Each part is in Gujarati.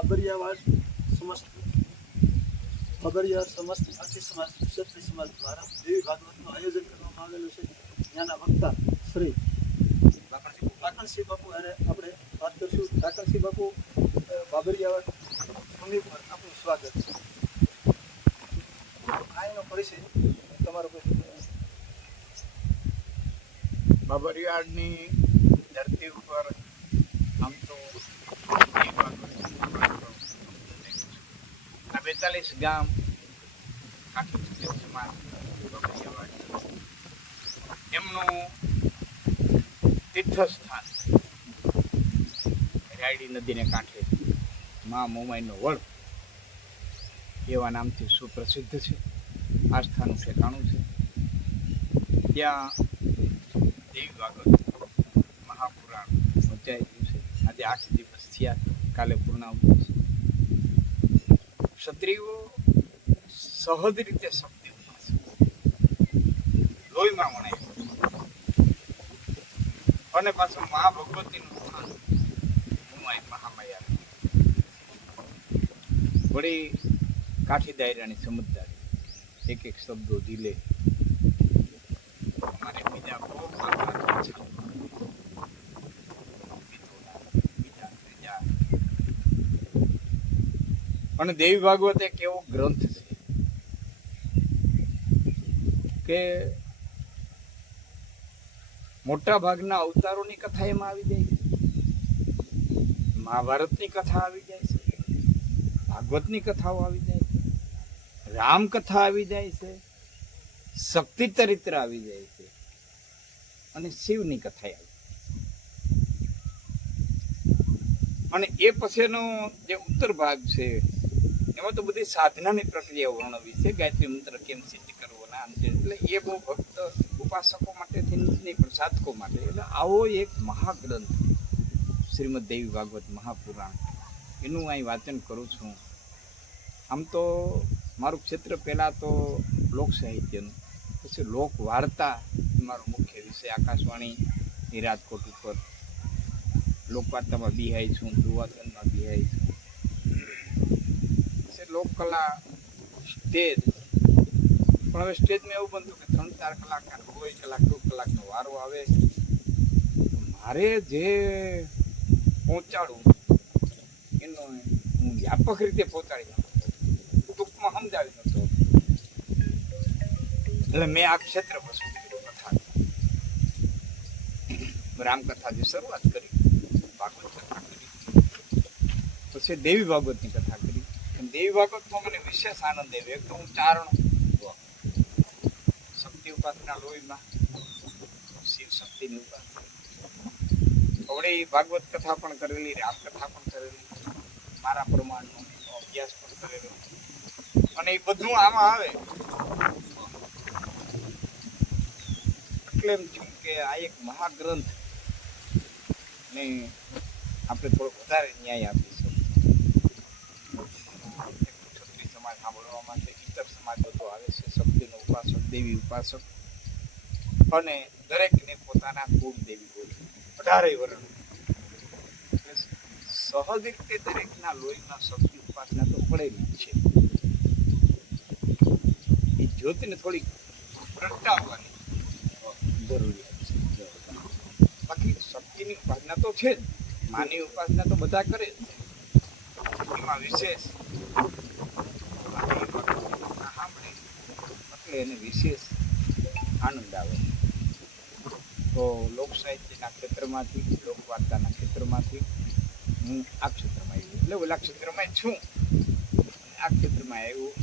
બાબરિયાવાડ સમસ્ત આખી સમાજ ક્ષત્રિય સમાજ દ્વારા દેવી ભાગવતનું આયોજન કરવામાં આવેલું છે. ત્યાંના વક્તા શ્રી ડાકણસિંહ બાપુ અરે આપણે વાત કરીશું. ડાકણસિંહ બાપુ બાબરિયાવાડ ભૂમિ પર આપણું સ્વાગત છે. આ એનો પરિચય તમારો બાબરિયાડની ધરતી ઉપર આમ તો 42 ગામ કાઠી સમાજ બાબરિયાવાડ એમનું તીર્થસ્થાન રાયડી નદીને કાંઠે મા મોમાઈનો વડ એવા નામથી સુપ્રસિદ્ધ છે. આસ્થાનું ઠેકાણું છે. ત્યાં દેવી ભાગવત મહાપુરાણ વચાઈ ગયું છે. આજે 8 દિવસ થયા, કાલે પૂર્ણાહુતિ છે. ક્ષત્રિયો સહજ રીતે શક્તિ ઉપાસે, લોહીમાં વણે અને પાછું મહા ભગવતીનું સ્થાન મહામાયા વળી કાઠી દાયરાની સમજદારી, એક એક શબ્દો ઢીલે. અમારે બીજા બહુ છે, અને દેવી ભાગવત એક એવો ગ્રંથ છે કે મોટા ભાગના અવતારોની કથા એમાં આવી જાય છે. મહાભારતની કથા આવી જાય છે, ભાગવતની કથાઓ આવી જાય છે, રામકથા આવી જાય છે, શક્તિ ચરિત્ર આવી જાય છે અને શિવની કથા આવી. અને એ પછીનો જે ઉત્તર ભાગ છે એમાં તો બધી સાધનાની પ્રક્રિયાઓ વર્ણવી છે. ગાયત્રી મંત્ર કેમ સિદ્ધ કરવાના અંતે, એટલે એ બહુ ભક્ત ઉપાસકો માટેથી નહીં પણ સાધકો માટે. એટલે આવો એક મહાગ્રંથ શ્રીમદ દેવી ભાગવત મહાપુરાણ, એનું અહીં વાંચન કરું છું. આમ તો મારું ક્ષેત્ર પહેલાં તો લોક સાહિત્યનું, પછી લોક વાર્તા મારો મુખ્ય વિષય. આકાશવાણી રાજકોટ ઉપર લોકવાર્તામાં બિહાઈ છું, દુવાચનમાં બિહાઈ છું. લોકકલા સ્ટેજ, પણ હવે સ્ટેજમાં એવું બનતું કે 3-4 કલાક, 2 કલાક, 2 કલાકનો વારો આવે. મારે જે પહોંચાડવું એનો હું વ્યાપક રીતે પહોંચાડી નતો, ટૂંકમાં સમજાવી નતો. એટલે મેં આ ક્ષેત્ર પસંદ કર્યું. કથા, રામકથાથી શરૂઆત કરી, ભાગવત કથા કરી, પછી દેવી ભાગવતની કથા કરી. દેવી ભાગવતમાં મને વિશેષ આનંદ આવ્યો. એક તો હું ચારણ, શક્તિ ઉપાસના લોહીમાં, શિવ શક્તિની ઉપાસના, અવળી ભાગવત કથા પણ કરેલી, રામકથા પણ કરેલી, મારા પ્રમાણનો અભ્યાસ પણ કરેલો. અને એ બધું આમાં આવે એટલે એમ થયું કે આ એક મહાગ્રંથ ને આપણે થોડો વધારે ન્યાય આપીશું. ક્ષત્રિય સમાજ સાંભળવા માટે ઇતર સમાજ બધો આવે છે, શક્તિનો ઉપાસક, દેવી ઉપાસક, અને દરેકને પોતાના કુળ દેવી હોય, 18 વર્ણ. સહજ રીતે દરેકના લોહીમાં શક્તિ ઉપાસના તો પડેલી જ છે. એ જ્યોતિને થોડીક પ્રગટાવવાની જરૂરિયાત છે. બાકી શક્તિની ઉપાસના તો છે જ, માની ઉપાસના તો બધા કરે જ. એમાં વિશેષ સાંભળે એટલે એને વિશેષ આનંદ આવે. તો લોક સાહિત્યના ક્ષેત્રમાંથી, લોકવાર્તાના ક્ષેત્રમાંથી હું આ ક્ષેત્રમાં આવ્યું. એટલે ઓલા ક્ષેત્રમાં છું, આ ક્ષેત્રમાં આવ્યું,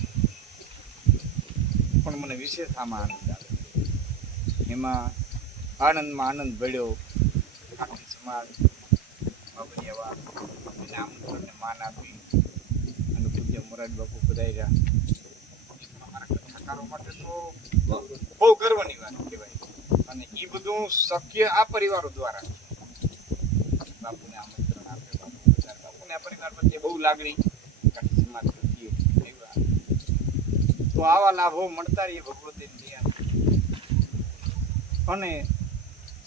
પણ મને વિશેષ આમાં આનંદ આવે. એમાં આનંદમાં આનંદ ભળ્યો. આખી સમાજ બાબરિયાવાડ એને આમંત્રણને માન આપી અને પૂજ્ય મોરારી બાપુ પધાર્યા. અમારા કથાકારો માટે તો બહુ ગર્વની વાત કહેવાય. અને એ બધું શક્ય આ પરિવારો દ્વારા. બાપુને આમંત્રણ આપે, બાપુને આ પરિવાર પ્રત્યે બહુ લાગણી, કાઠી સમાજ પ્રત્યે. તો આવા લાભો મળતા રહીએ ભગવતીની દયા. અને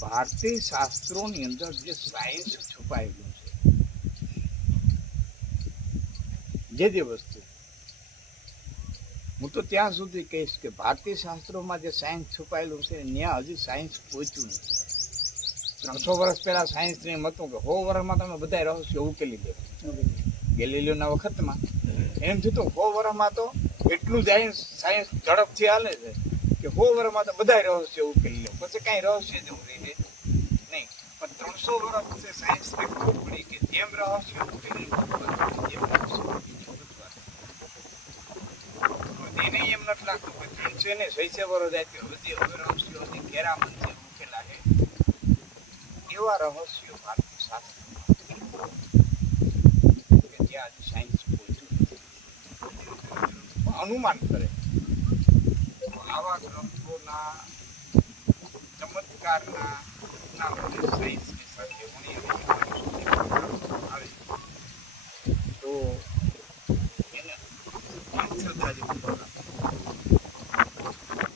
ભારતીય શાસ્ત્રોની અંદર જે સાયન્સ છુપાયેલું છે જે વસ્તુ હું તો ત્યાં સુધી કહીશ કે ભારતીય શાસ્ત્રોમાં જે સાયન્સ છુપાયેલું છે ત્યાં હજી સાયન્સ પહોંચ્યું નથી. 300 વર્ષ પહેલા સાયન્સને એમ હતું કે 100 વર્ષમાં તમે બધા રહસ્યો ઉકેલી દેવો. ગેલિલિયોના વખતમાં એમ થયું 100 વર્ષમાં તો એટલું સાયન્સ ઝડપથી હાલે છે કે 100 વર્ષમાં તો બધા રહસ્યો ઉકેલી લે, પછી કાંઈ રહસ્ય જેવું રહી નહીં. પણ 300 વર્ષ પછી સાયન્સને ખબર પડી કે જેમ રહસ્ય ઉકેલી એને એમ નથી લાગતું કે 360 વર્ષ હજી હવે રહસ્યોની ઘેરામણ છે ઉકેલા છે. એવા રહસ્યો ભારતીય શાસ્ત્રમાં કે જ્યાં હજી સાયન્સ પહોંચ્યું નથી. અનુમાન કરે આવા ગ્રંથોના ચમત્કારના સાયન્સની સાથે આવે તો એને અંધશ્રદ્ધા જેવું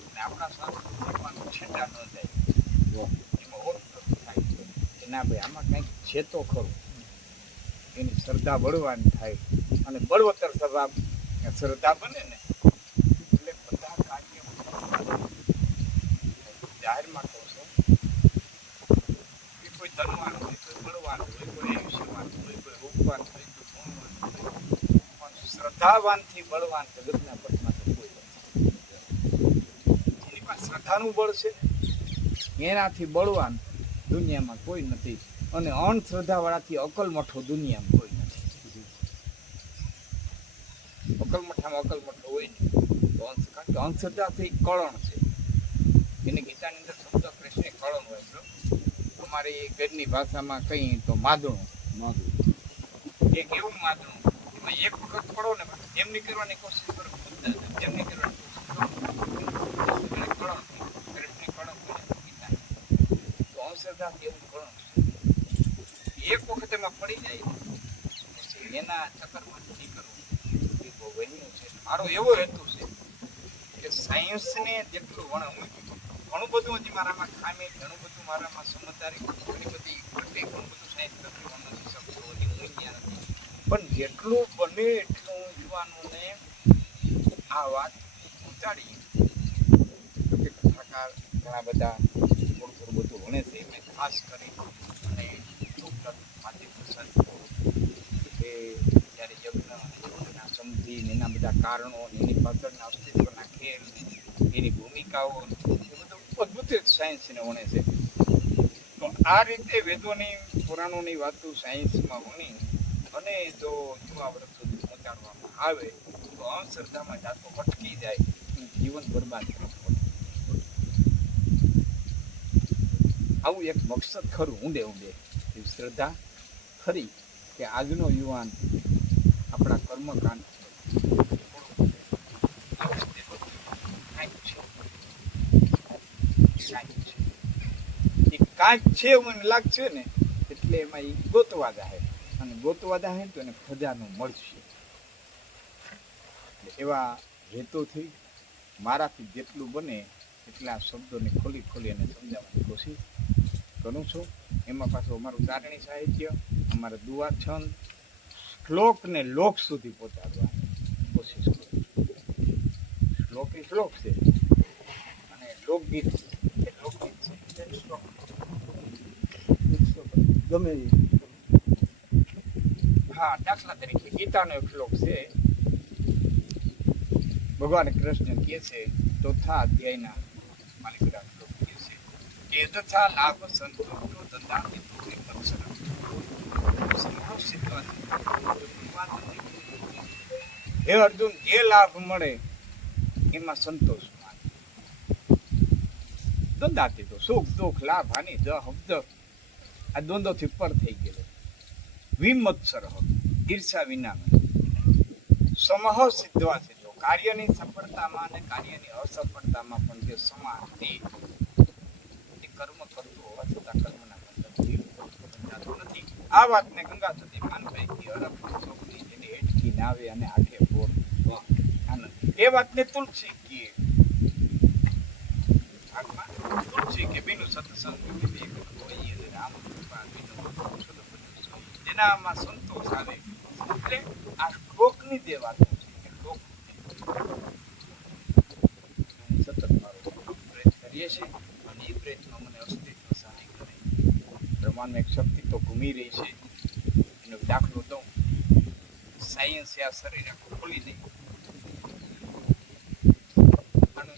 અને આપણા શાસ્ત્રો ભગવાન છેટા ન જાય એમાં ઓળખ થાય કે ના ભાઈ આમાં કંઈક છે તો ખરું. એની શ્રદ્ધા બળવાની થાય અને બળવત્તર શ્રદ્ધા બને ને એટલે બધા કાર્ય જાહેરમાં કહું છું કે કોઈ ધનવાન હોય, કોઈ બળવાન હોય, કોઈ આયુષ્યવાન હોય, કોઈ રૂપવાન હોય, કોઈ ગુણવાન હોય, પણ શ્રદ્ધાવાનથી બળવાન જગતના પટમાં તો કોઈ નથી. એની પાસે શ્રદ્ધાનું બળ છે એનાથી બળવાન દુનિયામાં કોઈ નથી, અને અંધશ્રદ્ધાવાળાથી અકલમઠો દુનિયામાં કોઈ નથી. અકલમઠામાં અકલમઠો હોય ને તો અંધશ્રદ્ધાથી કળણ છે. એને ગીતાની અંદર શબ્દ કૃષ્ણે કળણ હોય છે. અમારી ઘરની ભાષામાં કહીએ તો માદણું. એક એવું માદણું એમાં એક વખત પડો ને જેમની કરવાની કોશિશ કરો, જેમની કરવાની કોશિશ કરો કૃષ્ણે કળણ હોય ગીતા. તો અંધશ્રદ્ધાથી એવું કળણ છે. એક વખત એમાં પડી જાય પછી એના ચક્કરમાં નીકળવું એ બહુ વહેલું છે. મારો એવો હેતુ છે કે સાયન્સને જેટલું ઘણું બધું હજી મારામાં ખામી, ઘણું બધું મારામાં સમજદારી, ઘણી બધી ઘણું બધું સાયન્સ નથી નથી શકતો, હજી હું ત્યાં નથી. પણ જેટલું બને એટલું યુવાનોને આ વાત પહોંચાડીએ. કે કથાકાર ઘણા બધા થોડું બધું ભણે છે, મેં ખાસ કરી અને માધ્યમ પસંદ કે જ્યારે યજ્ઞના સમજીને એના બધા કારણો, એની પાછળના અસ્તિત્વના ખેલ, એની ભૂમિકાઓ, એ બધું અદ્ભુત સાયન્સને વણે છે. તો આ રીતે વેદોની પુરાણોની વાતો સાયન્સમાં વણી અને જો યુવા વર્ગ સુધી પહોંચાડવામાં આવે તો અંધશ્રદ્ધામાં જાતો ભટકી જાય, જીવન બરબાદ ન થાય. આવું એક મકસદ ખરું ઊંડે એવી શ્રદ્ધા ખરી કે આજનો યુવાન આપણા કર્મકાંડ કાંઈક છે એવું એને લાગશે ને એટલે એમાં એ ગોતવા જાય, અને ગોતવા જાય તો એને ખજાનો મળશે. એવા હેતુથી મારાથી જેટલું બને એટલા શબ્દોને ખોલી અને સમજાવવાની કોશિશ કરું છું. એમાં પાછું અમારું તારણી સાહિત્ય, અમારા દુઆ છંદ, શ્લોકને લોક સુધી પહોંચાડવાની કોશિશ કરું. શ્લોક એ શ્લોક છે અને લોકગીત એ લોકગીત છે. ગમે એ. હા, દાખલા તરીકે ગીતાનો એક શ્લોક છે. ભગવાન કૃષ્ણ કહે છે ચોથા અધ્યાયના માલિકડા શ્લોક કહે છે કે તથા લાભ સંતોષો દંડાતી પૂરી અક્ષર હે અર્જુન, જે લાભ મળે એમાં સંતોષ માને. દંડાતી તો સુખ દુઃખ લાભ હાનિ દ શબ્દ આ દ્વંદ્વથી પર થઈ ગયેલો. વિમત્સર ઈર્ષા વિના સમહ સિદ્ધવા છે. કાર્યની સફળતામાં અને કાર્યની અસફળતામાં પણ જે સમાધિ કર્મ કરતો હોવા છતાં કર્મના બંધન નથી. આ વાતને ગંગા સતી માનભાઈ અરબ ચોકની જેની હેઠકી નાવે અને આઠે પોર આનંદ. એ વાતને તુલસી કીએ તુલસી કે બીનું સત્સંગ કે બે હોય અને રામ કૃપા બીનું જેનામાં સંતોષ આવે એટલે આ શ્લોકની જે વાતો છે એ શ્લોક સતત મારો પ્રયત્ન કરીએ છીએ અને એ પ્રયત્નો મને અસ્તિત્વ સહાય કરે. બ્રહ્માંડમાં એક શક્તિ તો ઘૂમી રહી છે. એનો દાખલો દઉં. સાયન્સે આ શરીર આખું ખોલી દે અને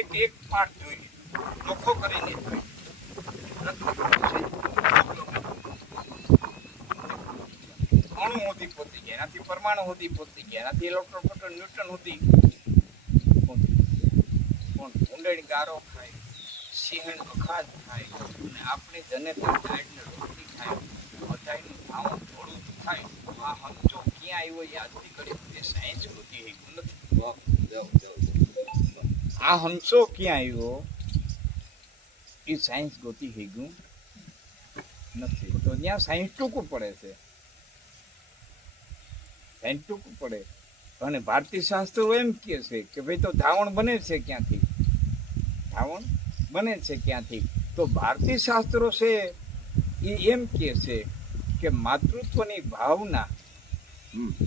એક એક પાર્ટ જોઈએ નોખો કરીને જોઈએ. અણુ સુધી પહોંચી ગયા, એનાથી પરમાણુ સુધી પહોંચી ગયા, એનાથી ઇલેક્ટ્રોન પ્રોટોન ન્યુટ્રોન સુધી ઊંડાઈ ગારો ખાય, સિંહણ અખાજ થાય અને આપણે જનેતા ડાયટને રોટલી ખાય, બધાયનું ધાવણ થોડું થાય. આ હંચો ક્યાં આવ્યો એ આજથી કરી સાયન્સ ગોતી નથી. આ હંસો ક્યાં આવ્યો એ સાયન્સ ગોતી ગયું નથી. તો ત્યાં સાયન્સ ટૂંકું પડે છે, સાયન્સ ટૂંકું પડે. અને ભારતીય શાસ્ત્રો એમ કહે છે કે ભાઈ તો ધાવણ બને છે ક્યાંથી, ધાવણ બને છે ક્યાંથી. તો ભારતીય શાસ્ત્રો છે એ એમ કહે છે કે માતૃત્વની ભાવના,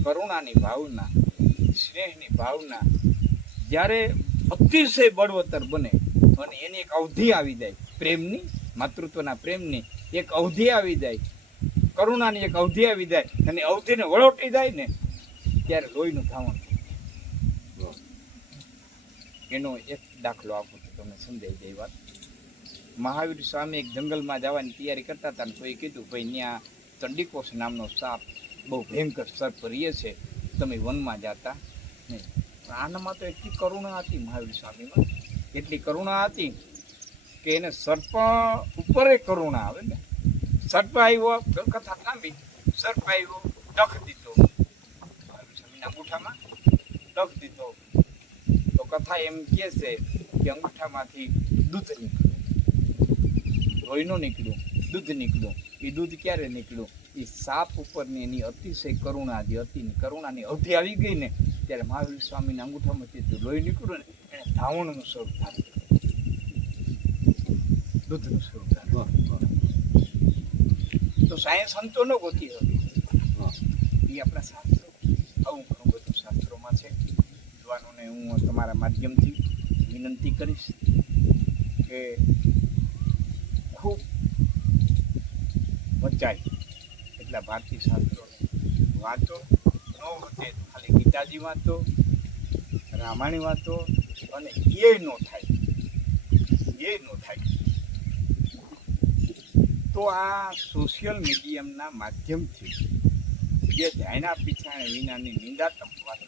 કરુણાની ભાવના, સ્નેહની ભાવના જ્યારે અતિશય બળવત્તર બને અને એની એક અવધિ આવી જાય, પ્રેમની, માતૃત્વના પ્રેમની એક અવધિ આવી જાય, કરુણાની એક અવધિ આવી જાય અને અવધિને વળોટી જાય ને ત્યારે લોહીનું ધાવણ થાય. એનો એક દાખલો આપું તો તમને સમજાઈ જાય વાત. મહાવીર સ્વામી એક જંગલમાં જવાની તૈયારી કરતા હતા ને તો એ કીધું ભાઈ ત્યાં ચંડીકોષ નામનો સાપ બહુ ભયંકર સર્પ રહે છે, તમે વનમાં જતા નહીં. આનામાં તો એટલી કરુણા હતી મહાવીર સ્વામીમાં, એટલી કરુણા હતી કે એને સર્પ ઉપર કરુણા આવે ને. સર્પ આવ્યો, કથા લાંબી, સર્પ આવ્યો, ડખ દીધો મહાવીર સ્વામીના અંગૂઠામાં, ડખ દીધો. તો કથા એમ કહે છે કે અંગૂઠામાંથી દૂધ નીકળ્યું, લોહી ન નીકળ્યું, દૂધ નીકળ્યું. એ દૂધ ક્યારે નીકળ્યું? એ સાપ ઉપરની એની અતિશય કરુણા જે હતી, કરુણાની અવધિ આવી ગઈ ને ત્યારે મહાવીર સ્વામીના અંગૂઠામાંથી જે લોહી નીકળ્યું ને એને ધાવણનું સ્વરૂપ ધારણ કર્યું, દૂધનું સ્વરૂપ ધારણ. તો સાયન્સ અંતો ન ગોતી હતી એ આપણા શાસ્ત્રો, આવું ઘણું બધું શાસ્ત્રોમાં છે. વિદ્વાનોને હું તમારા માધ્યમથી વિનંતી કરીશ કે ખૂબ વચાય એટલા ભારતીય શાસ્ત્રોને વાંચો. ન વધે તો ખાલી ગીતાજી વાંચો, રામાયણ વાંચો અને એ ન થાય, એ ન થાય તો આ સોશિયલ મીડિયાના માધ્યમથી જે જાણ્યા પીછાણા વિનાની નિંદાત્મક વાતો